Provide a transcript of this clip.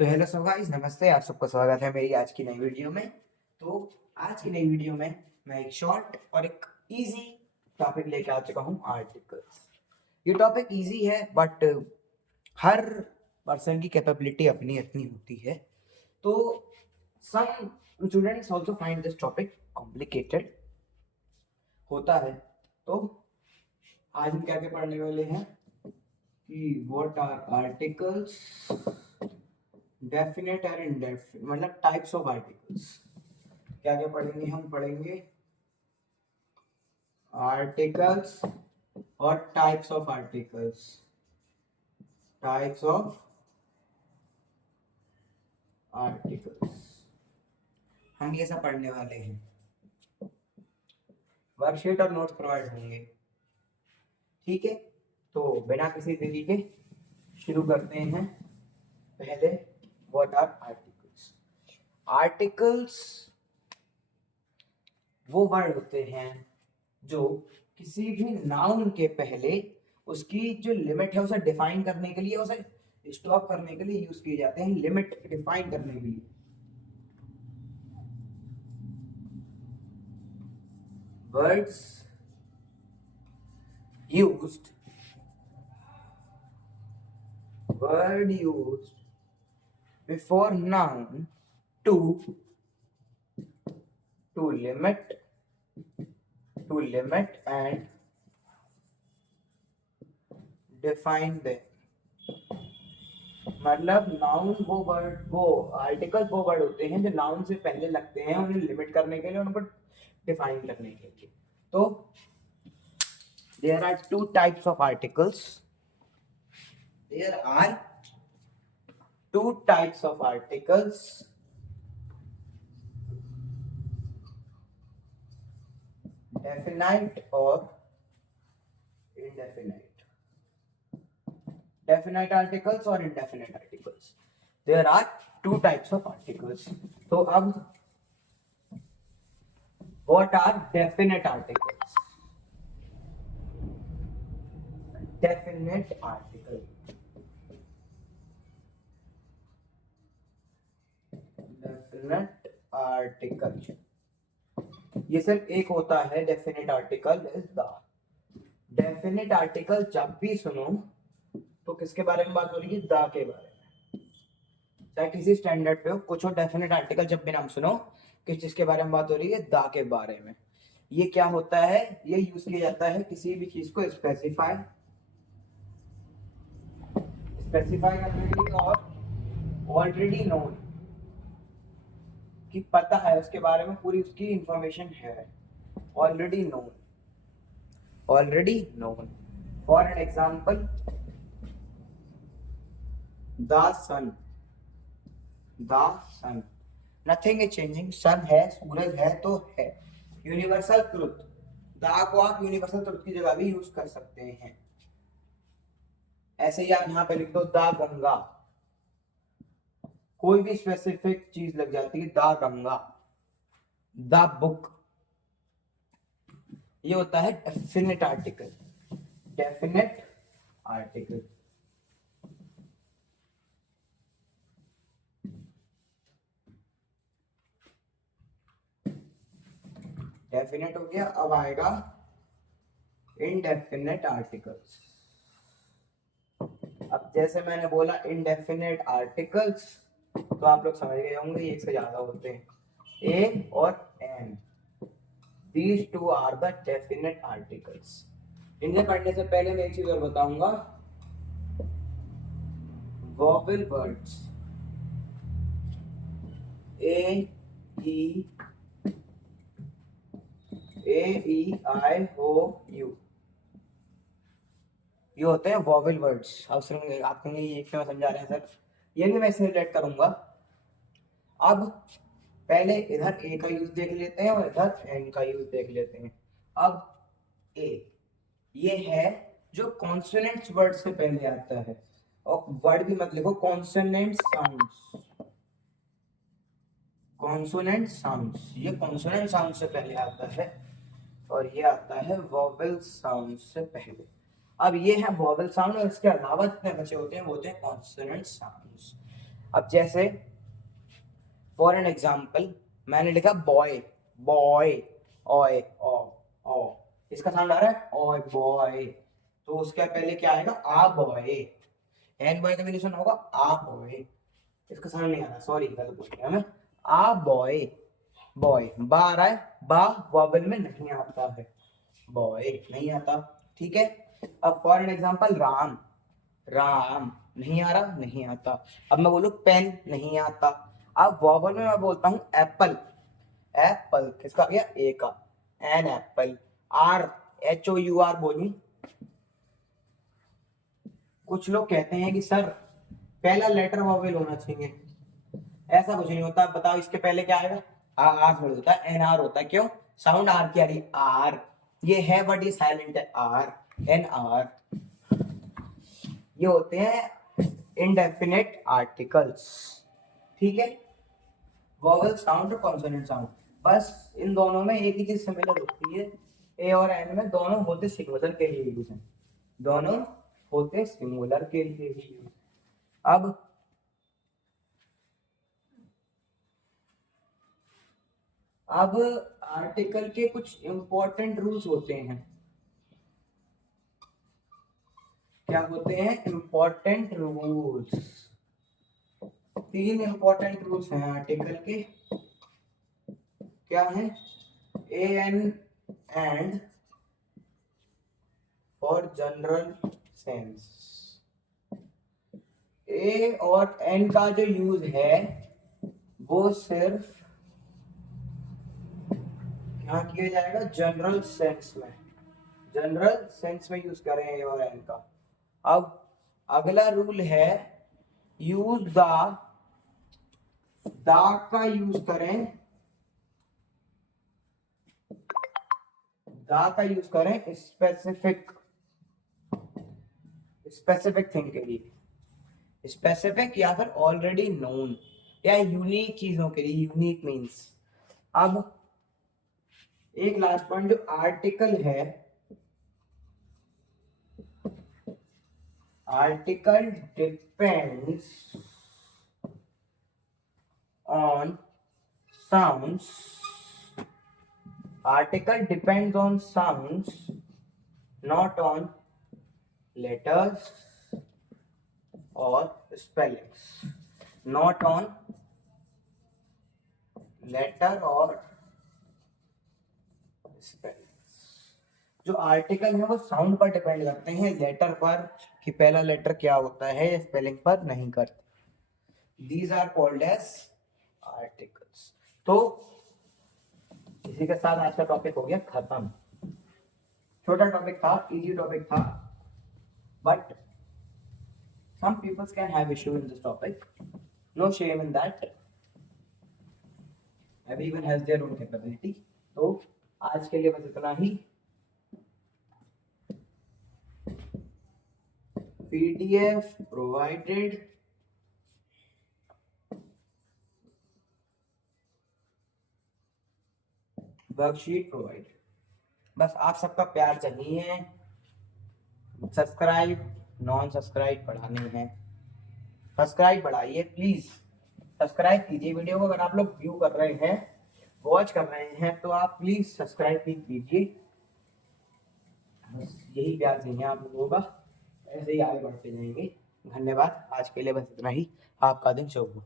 तो hello so guys, नमस्ते। आप सबका स्वागत है मेरी आज की नई वीडियो में। तो आज की नई वीडियो में मैं एक शॉर्ट और एक इजी टॉपिक लेके आ चुका हूँ, आर्टिकल्स। ये टॉपिक इजी है बट हर पर्सन की कैपेबिलिटी अपनी अपनी होती है। तो some students also find this topic complicated होता है। तो आज हम क्या क्या पढ़ने वाले हैं कि व्हाट आर आर्टिकल्स, डेफिनेट और इनडेफिनेट, मतलब टाइप्स ऑफ आर्टिकल्स। क्या क्या पढ़ेंगे? हम पढ़ेंगे आर्टिकल्स और types of articles. Types of articles हम ये सब पढ़ने वाले हैं। वर्कशीट और नोट्स प्रोवाइड होंगे, ठीक है। तो बिना किसी देरी के शुरू करते हैं। पहले व्हाट आर आर्टिकल्स। आर्टिकल्स वो वर्ड होते हैं जो किसी भी नाउन के पहले उसकी जो लिमिट है उसे डिफाइन करने के लिए, उसे स्टॉप करने के लिए यूज किए जाते हैं। लिमिट डिफाइन करने के लिए words used word used before noun to to limit and define them। मतलब नाउन वो आर्टिकल वो वर्ड होते हैं जो नाउन से पहले लगते हैं उन्हें लिमिट करने के लिए, उनको डिफाइन करने के लिए। तो there are two types of articles there are two types of articles, definite और indefinite। definite articles और indefinite articles, there are two types of articles। तो अब what are definite articles? definite article definite article ये सिर्फ एक होता है। definite article is the definite article जब भी सुनो तो किसके बारे में बात हो रही है? द के बारे में। चाहे किसी स्टैंडर्ड पे हो, कुछ हो, डेफिनेट आर्टिकल जब भी नाम सुनो किस चीज के बारे में बात हो रही है? द के बारे में। ये क्या होता है? ये यूज किया जाता है किसी भी चीज को स्पेसिफाई स्पेसिफाई करने के लिए, और ऑलरेडी नोन कि पता है उसके बारे में, पूरी उसकी इंफॉर्मेशन है। Already known for an example the sun. The sun, nothing is changing. Sun है, सूरज है तो है। यूनिवर्सल ट्रुथ, द को आप यूनिवर्सल ट्रुथ की जगह भी यूज कर सकते हैं। ऐसे ही आप यहाँ पे लिख दो द गंगा, कोई भी स्पेसिफिक चीज लग जाती है। द गंगा, द बुक, ये होता है definite article. Definite article definite हो गया। अब आएगा इनडेफिनेट आर्टिकल्स। अब जैसे मैंने बोला इनडेफिनेट आर्टिकल्स, तो आप लोग समझ गए होंगे एक से ज्यादा होते हैं, ए और an. These two are the definite articles. इन्हें पढ़ने से पहले मैं एक चीज और बताऊंगा। Vowel words A E I O U, ये होते हैं वोवेल वर्ड्स। आप सुनेंगे, आप कहेंगे ये क्यों समझा रहे हैं सर? ये भी मैं इससे रिलेट करूंगा। अब पहले इधर ए का यूज देख लेते हैं और इधर एन का यूज देख लेते हैं। अब ए ये है जो कॉन्सोनेंट्स वर्ड से पहले आता है, और वर्ड भी मत लिखो, कॉन्सोनेंट साउंड्स। कॉन्सोनेंट साउंड्स, ये कॉन्सोनेंट साउंड से पहले आता है, और ये आता है वोवेल साउंड से पहले। अब ये है वोवेल साउंड, और इसके अलावा जितने बचे होते हैं वो होते हैं कॉन्सोनेंट साउंड्स। अब जैसे फॉर एन एग्जाम्पल मैंने लिखा बॉय, बॉय, ओए, ओ, इसका साउंड आ रहा है ओए बॉय, तो उसके पहले क्या आएगा, आ बॉय। एन बॉय का भी नहीं सुना होगा, आ बॉय, इसका साउंड नहीं आ रहा, सॉरी गलत बोल गया मैं। आ बॉय, बॉय, बा आ रहा है, बा वॉवल में नहीं आता है, बॉय नहीं आता, ठीक है। अब for an example Ram, Ram नहीं आ रहा, नहीं आता। अब मैं बोलूं पेन, नहीं आता। अब वॉवल में मैं बोलता हूं एप्पल, एप्पल किसका आ गया, ए का, an apple. Or, H O U R बोलूं, कुछ लोग कहते हैं कि सर पहला लेटर वॉवेल होना चाहिए, ऐसा कुछ नहीं होता। बताओ इसके पहले क्या आएगा, आर थोड़ी होता है, एन आर होता है, क्यों, साउंड आर की आ रही, आर, ये है बट ये साइलेंट है, आर, एन आर। ये होते हैं इंडेफिनिट आर्टिकल्स, ठीक है। वॉवल साउंड और कॉन्सोनेंट साउंड, बस इन दोनों में एक ही चीज सिमिलर होती है, ए और एन में दोनों होते सिंगुलर के लिए यूज है, दोनों होते सिंगुलर के लिए ही यूज। अब आर्टिकल के कुछ इंपॉर्टेंट रूल्स होते हैं, क्या होते हैं, इंपॉर्टेंट रूल्स। तीन इंपॉर्टेंट रूल्स हैं आर्टिकल के, क्या है, A N and for general sense. A और एन का जो यूज है वो सिर्फ क्या किया जाएगा, जनरल सेंस में, जनरल सेंस में यूज करें ए और एन का। अब अगला रूल है यूज द का यूज करें, द का यूज करें स्पेसिफिक, स्पेसिफिक थिंग के लिए, स्पेसिफिक या फिर ऑलरेडी नोन या यूनिक चीजों के लिए, यूनिक मींस। अब एक लास्ट पॉइंट, जो आर्टिकल है, article depends on sounds, article depends on sounds not on letters और स्पेलिंग्स, नॉट ऑन लेटर और स्पेलिंग्स। जो आर्टिकल है वो साउंड पर डिपेंड करते हैं, लेटर पर, कि पहला लेटर क्या होता है, स्पेलिंग पर नहीं करते। These are called as articles. तो इसी के साथ आज का टॉपिक हो गया खत्म। छोटा टॉपिक था, इजी टॉपिक था, but some people can have issue in this topic, no shame in that, everyone has their own capability। तो आज के लिए बस इतना ही। PDF provided, वर्कशीट प्रोवाइडेड, बस आप सबका प्यार चाहिए। सब्सक्राइब, नॉन सब्सक्राइब बढ़ानी है, सब्सक्राइब बढ़ाइए प्लीज, सब्सक्राइब कीजिए वीडियो को। अगर आप लोग व्यू कर रहे हैं, वॉच कर रहे हैं, तो आप प्लीज सब्सक्राइब भी कीजिए। बस यही प्यार चाहिए आप लोगों का, ऐसे ही आगे बढ़ते जाएंगे। धन्यवाद, आज के लिए बस इतना ही। आपका दिन शुभ हो।